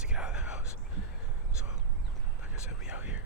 to get out of the house. So, like I said, we out here.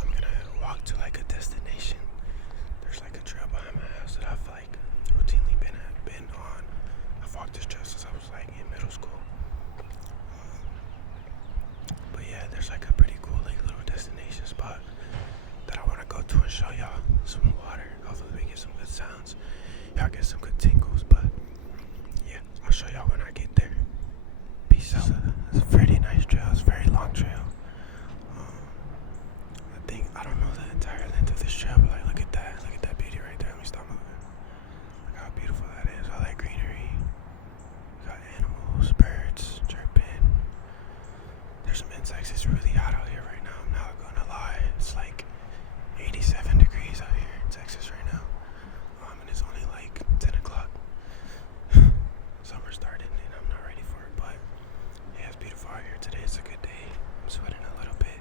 I'm gonna walk to like a destination. There's like a trail behind my house that I've like routinely been on. I've walked this trail since I was like in middle school. But yeah, there's like a pretty cool like little destination spot that I want to go to and show y'all some water. Hopefully we get some good sounds. Y'all get some good tingles. But yeah, I'll show y'all when I get there. Peace out. It's a pretty nice trail. It's a very long trail. I don't know the entire length of this trail, but like look at that beauty right there. Let me stop moving. Look how beautiful that is. All that greenery. We got animals, birds chirping. There's some insects. It's really hot out here right now. I'm not gonna lie. It's like 87 degrees out here in Texas right now. And it's only like 10 o'clock. Summer started and I'm not ready for it, but yeah, it's beautiful out here today. It's a good day. I'm sweating a little bit,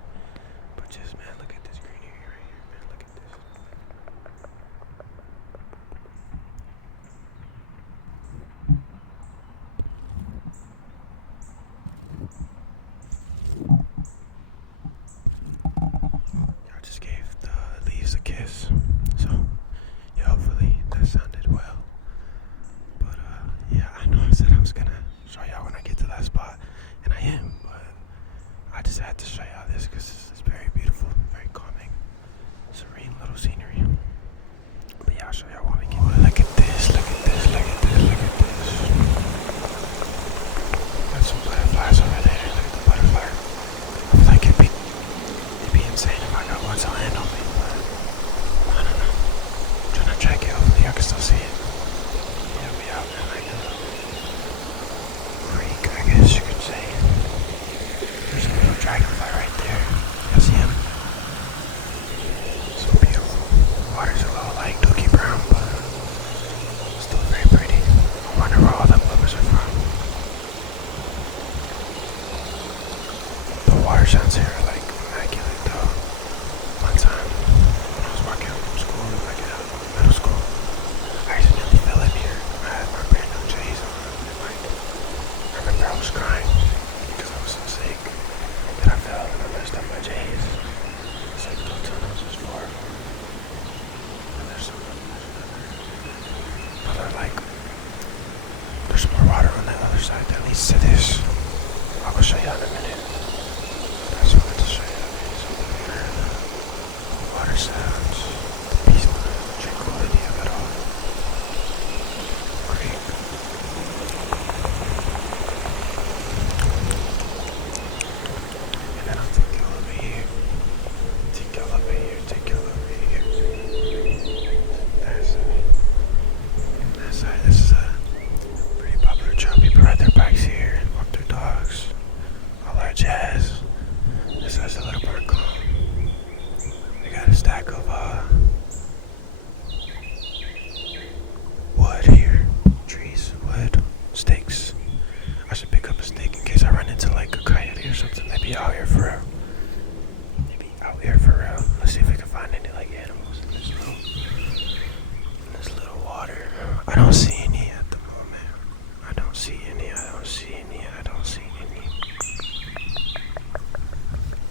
but just man, look at this greenery right here, man. Look at this. I just gave the leaves a kiss, so yeah, hopefully that sounded well. But yeah, I know I said I was gonna show y'all when I get to that spot, and I am, but I just had to show y'all this because it's very beautiful, very calming, serene little scenery. But yeah, I'll show y'all when we get there. Look at this, look at this, look at this, look at this. Got some butterflies over there. Look at the butterfly. I feel like it'd be insane if I got one to land on me, but I don't know. I'm trying to track it. Hopefully y'all can still see it. Yeah, we out in like a creek, I guess you could say. There's a little dragonfly right there. Y'all see him? So beautiful. The water's a little like dookie brown, but still very pretty. I wonder where all the bubbles are from. The water sounds here are like immaculate though. One time when I was walking home from school, like in middle school, I accidentally fell in here. I had my brand new J's on, and like I remember I was crying because I was so sick that I fell and I messed up my J's. It's like those tunnels, there's 4 of them. And there's another like there's more water on that other side that leads to this. I'll go show you in a minute. But I just wanted to show you so that you hear the water sounds, the peaceful tranquility of it all. Creek. And then I'll take y'all over here. Take y'all over here. Take y'all over here. That side. This is a pretty popular trail. People ride their bikes here, walk their dogs, all that jazz. This side's a little more calm. They got a stack of wood here. Trees, wood, stakes. I should pick up a stake in case I run into like a coyote or something. They be out here for real. Let's see if we can find any like animals in this little water. I don't see any at the moment. I don't see any.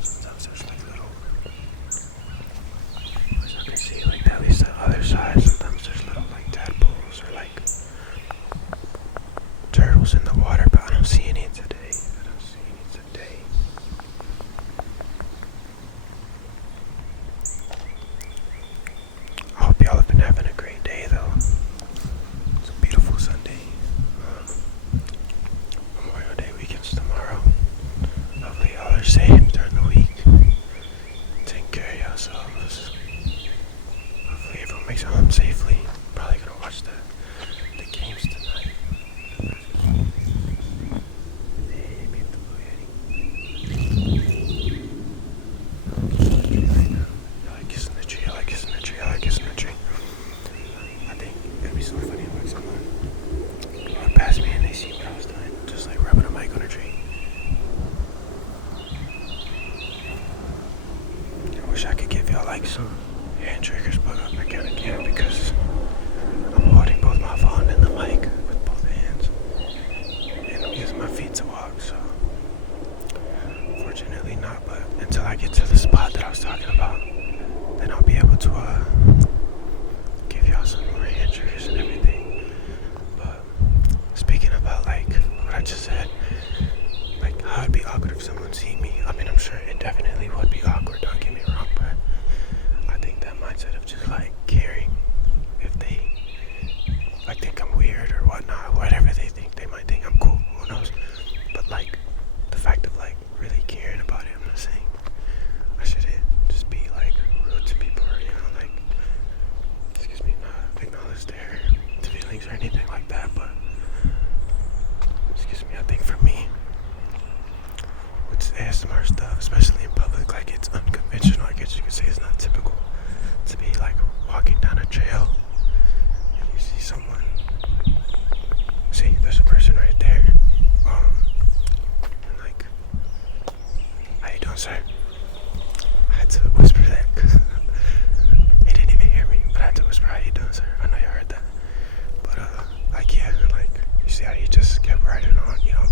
Sometimes there's like little, as I can see, like at least the other side. Sometimes there's little like tadpoles or like turtles in the water, but I don't see any today. I hope y'all have been having a great day though. It's a beautiful Sunday. Memorial Day weekend's tomorrow. Hopefully y'all are safe during the week. Take care of yourselves. Hopefully everyone makes it home safely. Probably gonna watch the games tonight. Hey, just said, like, how it'd be awkward if someone see me. I mean, I'm sure it definitely would be awkward, don't get me wrong, but I think that mindset of just, like, caring if they, like, think I'm weird or whatnot, whatever they think, they might think I'm cool, who knows, but, like, the fact of, like, really caring about it, I'm not saying I shouldn't just be, like, rude to people or, you know, like, not acknowledge their feelings or anything like that, but, I think for me, with ASMR stuff, especially in public, like, it's unconventional, I guess you could say it's not typical to be, like, walking down a trail and you see someone, there's a person right there, and, like, how you doing, sir? I had to whisper that, because he didn't even hear me, but I had to whisper, how you doing, sir? I know you heard that, but, like, yeah, like, you see how you just kept riding on, you know,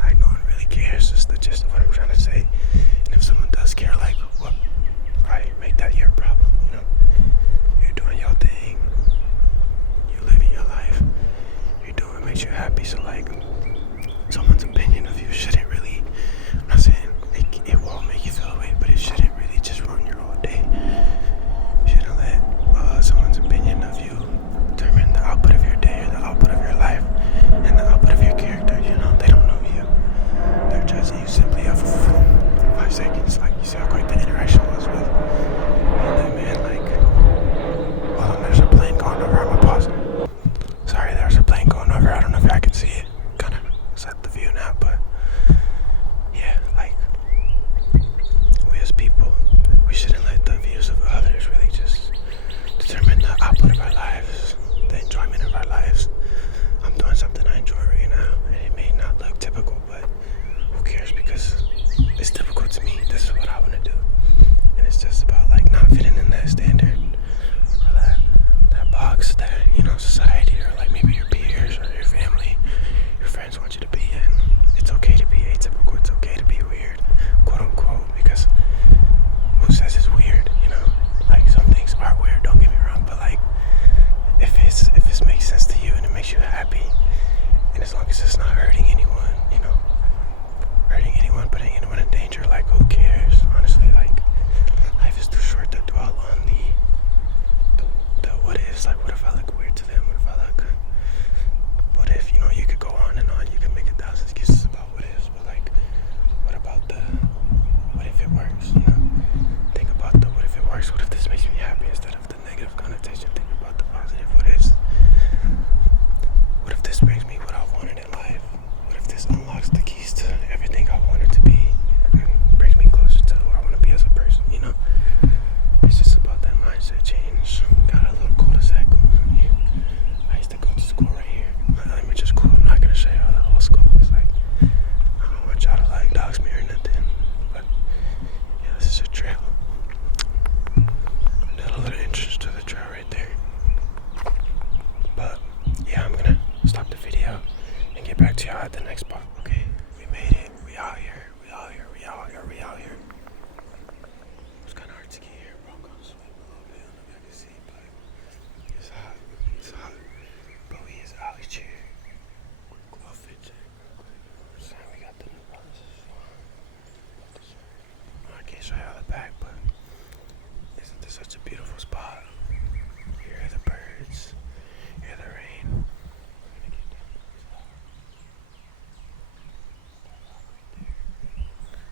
like, no one really cares, just the gist of what I'm trying to say, and if someone does care, like, what, right, make that your problem, you know, you're doing your thing, you're living your life, you're doing what makes you happy, so, like, someone's opinion of you shouldn't really, I'm not saying it won't make you feel away, but it shouldn't really just ruin your whole day. You shouldn't let someone's opinion of you determine the output of your day or the output of your life and the output of your character. You know, they don't know you. They're judging you simply off of 5 seconds. Like, you see how quick the interaction was with that man. Like, well, there's a plane going over. I'm gonna pause. Sorry, there's a plane going over. I don't know if y'all can see it. Kind of set the view now, but yeah, like, we as people, we shouldn't let the views of others really just determine the output of our lives, the enjoyment of our lives. I'm doing something I enjoy right now, and it may not look typical, but who cares, because it's typical to me. This is what I want to do, and it's just about, like, not fitting in that standard or that box that, you know, society or, like, maybe your peers or your family, your friends want you to be in. It's okay to be atypical. It's okay to be weird, quote unquote, because who says it's weird, you know? Like, some things are weird, don't get me wrong, but, like, if it makes sense to you and it makes you happy, and as long as it's not hurting anyone, you know, putting anyone in danger, like, who cares? Honestly, like, life is too short to dwell on the what ifs. Like, what if I look weird to them? What if, you know, you could go on and on, you could make 1,000 excuses about what ifs, but, like, what about what if it works, you know? Think about what if it works, what if this makes me happy instead of the negative connotation. Think about the positive what ifs. What if this brings me what I wanted in life? What if this unlocks the keys to everything I wanted to be and brings me closer to who I want to be as a person, you know? It's just about that mindset change. Got a little cul-de-sac going on here. I used to go to school right here. Let me just cool. I'm not going to show you all the whole school. It's like, I don't want y'all to, like, dogs me or nothing. But, yeah, this is a trail. Got a little entrance to the trail right there. But, yeah, I'm going to stop the video and get back to y'all at the next spot. Okay, we made it. We out here. It's kind of hard to get here, bro. I'm going to swim a little bit. I don't know if y'all can see, but it's hot. But we is out here. Glow fit check. We got the new balances on. I can't show y'all the back, but isn't this such a beautiful spot? You hear the birds, you hear the rain. We're gonna get down to this rock.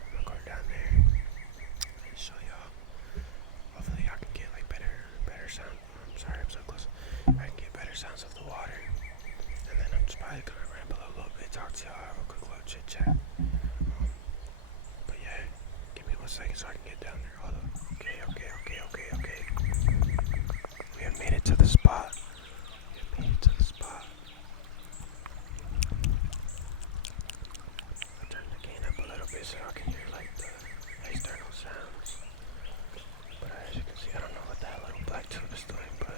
I'm gonna go down there and show y'all. Hopefully I can get, like, better sound. I'm sorry, I'm so close. I can get better sounds of the water. And then I'm just probably gonna ramble a little bit, talk to y'all, have a quick little chit chat. But yeah, give me 1 second so I can get down there. Hold up. Okay. We have made it to the spot. I'll turn the gain up a little bit so I can hear, like, the external sounds. But as you can see, I don't know what that little black tube is doing, but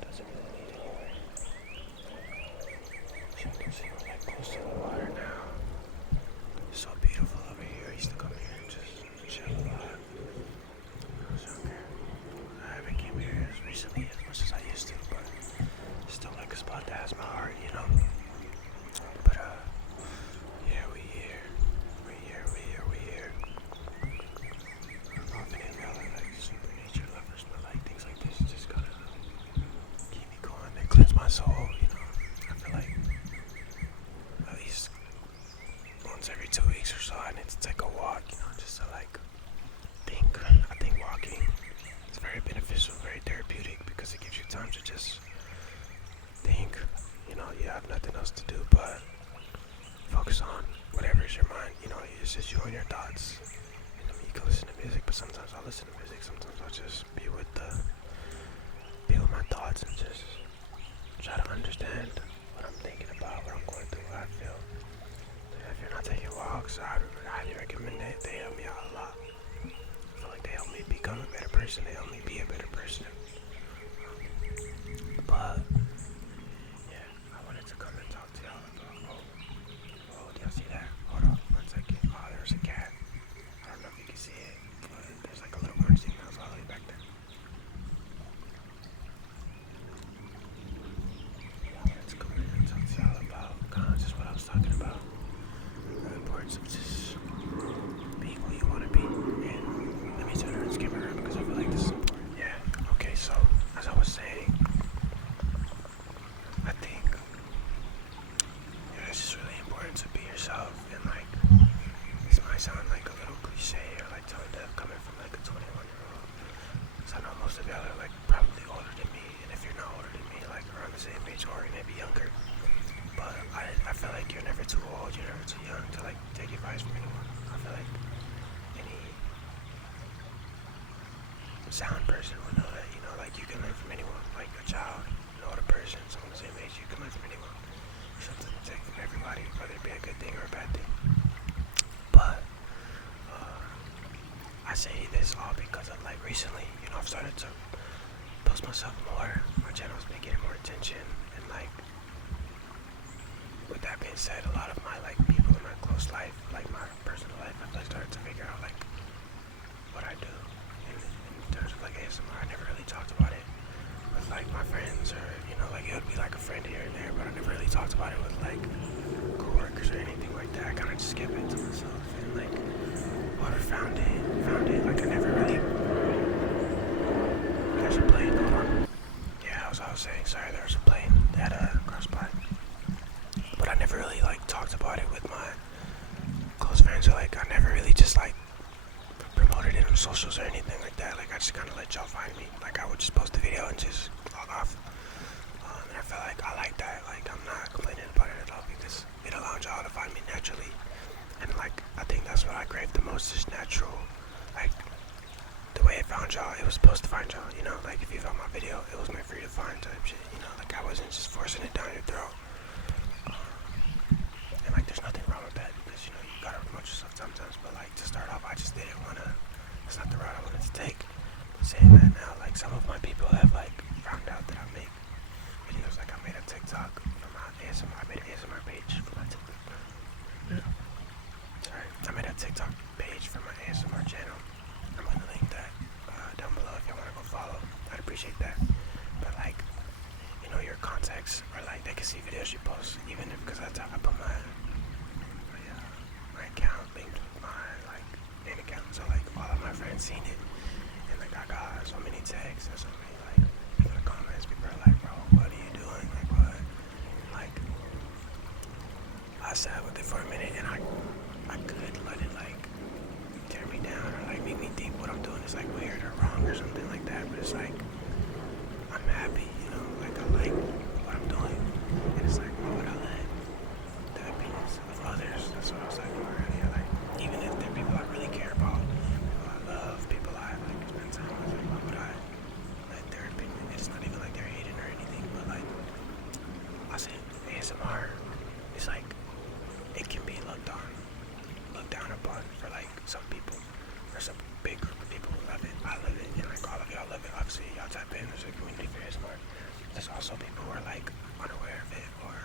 it doesn't really need anyway. So you can see we're, like, close to the water now. It's so beautiful over here. I used to come here and just chill a lot when I was younger. I haven't came here as recently as much as I used to, but it's still, like, a spot that has my heart, you know. But once every 2 weeks or so, I need to take a walk, just to like think. I think walking is very beneficial, very therapeutic, because it gives you time to just think. You have nothing else to do but focus on whatever's your mind. It's just you and your thoughts. You can listen to music, but sometimes I'll listen to music. Sometimes I'll just be with my thoughts and just try to understand what I'm thinking about, what I'm going through, what I feel. And if you're not taking walks, I highly recommend it. They help me out a lot. I feel like they help me become a better person. They help me be a better person. But yeah, I wanted to come and talk to y'all about. Oh, do y'all see that? Hold on, 1 second. Oh, there's a cat. I don't know if you can see it, but there's like a little orange thing that was all the way back there. Yeah, I wanted to come in and talk to y'all about kind of just what I was talking about. The importance of just being who you want to be. And let me turn around and skip around because I feel like this is important. Yeah, okay, so as I was saying, I think it's just really important to be yourself. And like, this might sound like a little cliche or like tone deaf coming from like a 21-year-old. So I know most of y'all are like probably older than me, and if you're not older than me, like around the same age or maybe younger. But I feel like you're never too old, you're never too young to like take advice from anyone. I feel like any sound person will know that, like you can learn from anyone, like a child, an older person, someone the same age, you can learn from anyone. Something to take from everybody, whether it be a good thing or a bad thing. But I say this all because of like recently, I've started to post myself more. My channel's been getting more attention, and like with that being said, a lot of my like people in my close life, like my personal life, I've like started to figure out like what I do in terms of like ASMR. I never really talked about it with like my friends, or like it would be like a friend here and there, but I never really talked about it with like coworkers or anything like that. I kind of just kept it to myself, and like whoever found it. Like I never really. There's a plane. Hold on. Yeah, as I was saying, sorry, there was a plane that crossed by. But I never really like talked about it with my close friends, or like I never really just like promoted it on socials or anything like that. Like I just kind of let y'all find me. Like I would just post a video and just log off. And I feel like I like that. Like I'm not complaining about it at all, because it allows y'all to find me naturally. And like I think that's what I crave the most, is natural. Like the way it found y'all, it was supposed to find y'all. Like if you found my video, it was meant for you to find type shit. Like I wasn't just forcing it down your throat. And like there's nothing wrong with that, because you gotta promote yourself sometimes. But like to start off, I just didn't wanna. It's not the route I wanted to take. But saying that now, like some of my people have like found out that I make videos. Like I made a TikTok for my ASMR. I made an ASMR page for my TikTok. Sorry, I made a TikTok page for my ASMR channel. I'm gonna link that down below if y'all wanna go follow. I'd appreciate that. But like, your contacts, or like they can see videos you post, even if, because I put my account linked with my like main account, so like all of my friends seen it, and like I got so many texts and so many like even comments. People are like, bro, what are you doing? Like what? Like I sat with it for a minute, and I could let it like tear me down or like make me think what I'm doing is like weird or wrong or something like that. But it's like I'm happy, like I like what I'm doing, and it's like why would I let the opinions of others? That's what I was like earlier. Like even if they're people I really care about, people I love, people I like spend time with, like why would I let their opinion? It's not even like they're hating or anything, but like I said, ASMR is like it can be looked down upon for like some people. There's a big group of people who love it. I love it, and like all of y'all love it. Obviously, y'all tap in. There's a community for ASMR. There's also people who are like unaware of it or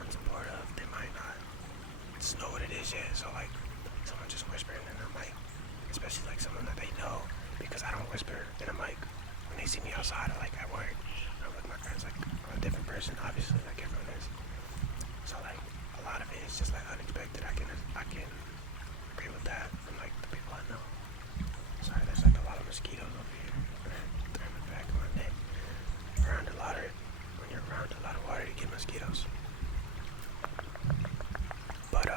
unsupportive. They might not just know what it is yet. So like someone just whispering in a mic, especially like someone that they know, because I don't whisper in a mic when they see me outside or like at work or with my friends. Like I'm a different person, obviously, like everyone is. So like a lot of it is just like unexpected. I can agree with that from like the people I know. Sorry, there's like a lot of mosquitoes over here. They're in the back of my neck. When you're around a lot of water, you get mosquitoes. But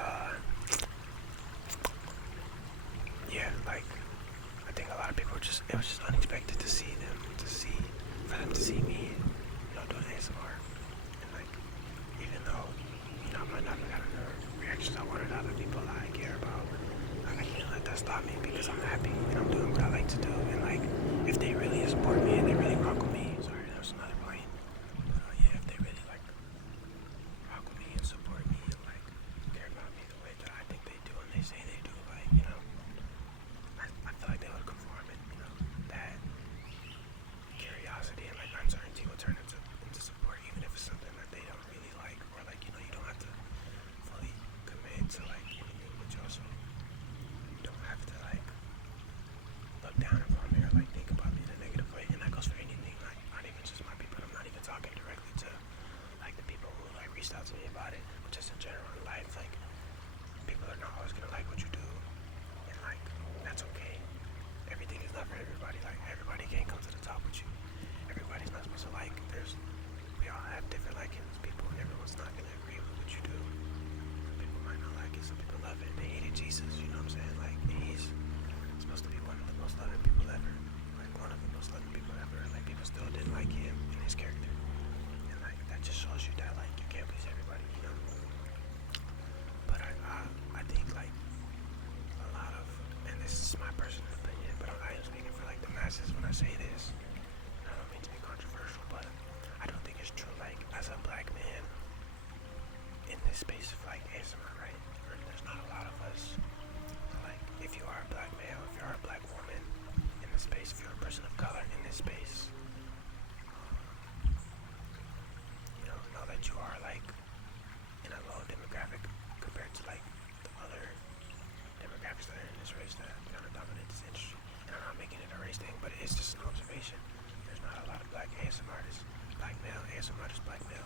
ask me about it, but just in general in life, like, people are not always gonna like what you do, and like, that's okay. Everything is not for everybody. Like, everybody can't come to the top with you. Everybody's not supposed to like. We all have different likings. People, everyone's not gonna agree with what you do. Some people might not like it. Some people love it. They hated Jesus. You know what I'm saying? Like, he's supposed to be one of the most loving people ever. Like, one of the most loving people ever. Like, people still didn't like him and his character. And like, that just shows you that like you can't please everybody. You know. But I think like a lot of, and this is my personal opinion, but I am speaking for like the masses when I say this. And I don't mean to be controversial, but I don't think it's true. Like, as a black man in this space of like ASMR, right? Or there's not a lot of us. Like, if you are a black male, if you are a black woman in this space, if you're a person of color in this space, know that you are like in a low demographic compared to like the other demographics that are in this race that kind of dominate this industry. And I'm not making it a race thing, but it's just an observation. There's not a lot of black ASMR artists, black male ASMR artists, black male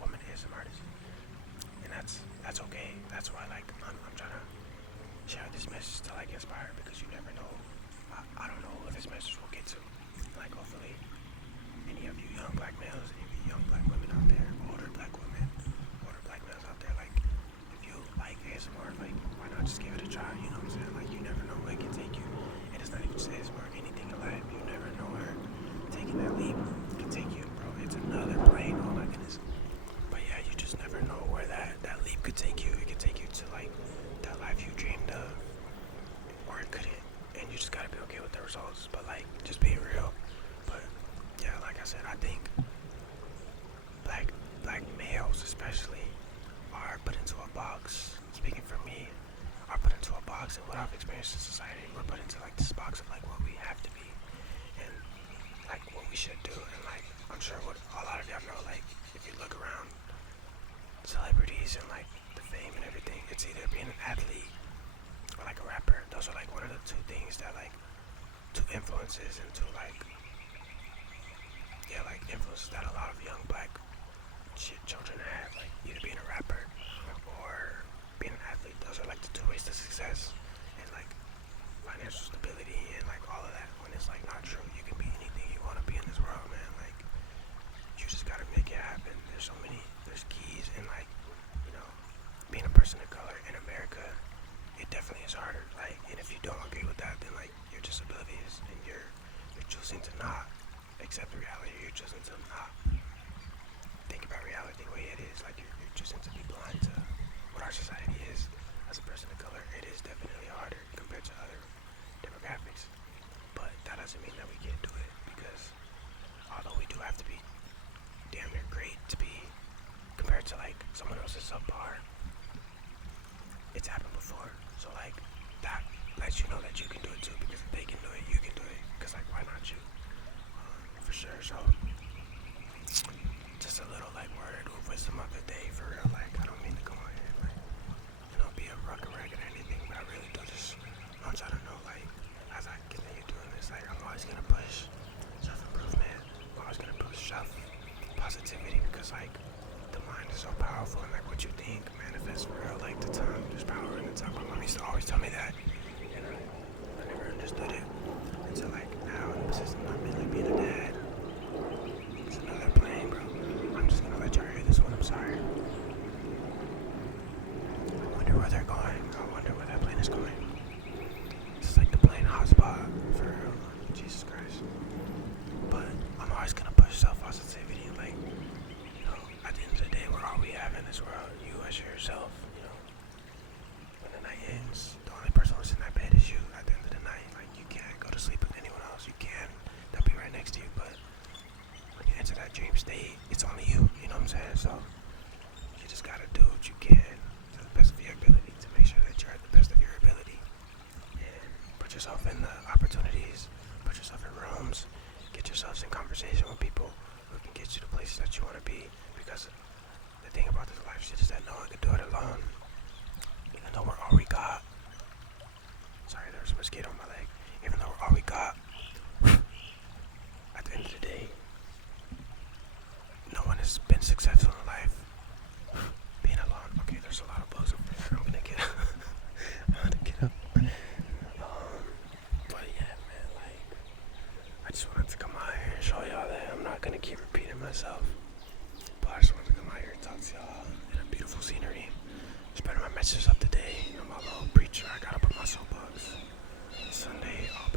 woman ASMR artists, and that's okay. That's why like I'm trying to share this message to like inspire, because you never know. I don't know who this message will get to. Like, hopefully any of you young black males, any of you young black women out there, older black women, older black males out there, like, if you like ASMR, like, why not just give it a try? You know what I'm saying? Like, you never know where it can take you. And it's not even just ASMR, anything in life. You never know where taking that leap can take you, bro. It's another plane. Oh my goodness. But yeah, you just never know where that leap could take you. It could take you to like that life you dreamed of, or it couldn't. And you just gotta be okay with the results. But like, just being real. But yeah, like I said, I think black males especially are put into a box. Speaking for me, are put into a box, and what I've experienced in society, we're put into like this box of like what we have to be, and like what we should do. And like, I'm sure what a lot of y'all know, like, if you look around celebrities and like the fame and everything, it's either being an athlete or like a rapper. Those are like one of the two things that like, two influences and two like, yeah, like influences that a lot of young black children have, like either being a rapper or being an athlete. Those are like the two ways to success and like financial stability and like all of that. When it's like not true, you can be anything you want to be in this world, man. Like, you just gotta make it happen. There's keys, and like, being a person of color in America, it definitely is harder. Like, and if you don't agree with that, then like, you're just oblivious, and you're choosing to not accept reality. You're choosing to not think about reality the way it is. Like, you're choosing to be blind to what our society is. As a person of color, it is definitely harder compared to other demographics. But that doesn't mean that we can't do it, because although we do have to be damn near great to be compared to like someone else's subpar, it's happened before. So like, that lets you know that you can do it too, because if they can do it, you can do it. Because like, why not you? For sure. So just a little like word of wisdom of the day, for real. Like, I don't mean to go on here and like, be a rugged or anything, but I really do just want y'all to know, like, as I continue doing this, like, I'm always gonna push self-improvement. I'm always gonna push self-positivity, because like, the mind is so powerful, and like, what you think manifests for real. Like, the tongue, there's power in the tongue. My mom used to always tell me that, and I never understood it until like now, in the position I'm in, like being a dad. It's another plane, bro. I'm just gonna let y'all hear this one. I'm sorry. I wonder where they're going. I wonder where that plane is going. It's like the plane hotspot for real. Jesus Christ. But I'm always gonna push self-positivity. Like, at the end of the day, we're all we have in this world. You as yourself. When the night ends, the only person who's in that bed is you. At the end of the night, like, you can't go to sleep with anyone else. You can. They'll be right next to you. But when you enter that dream state, it's only you. You know what I'm saying? So you just gotta do what you can to the best of your ability to make sure that you're at the best of your ability, and put yourself in the opportunities, put yourself in rooms, get yourselves in conversation with people who can get you to places that you want to be. Because the thing about this life shit is that no one can do it alone. Even though we're all we got. Sorry, there was a mosquito on my leg. Even though we're all we got, at the end of the day, no one has been successful in life not gonna keep repeating myself. But I just wanted to come out here and talk to y'all in a beautiful scenery. Spreading my messages up today. I'm a little preacher. I got up on my soapbox. Sunday, all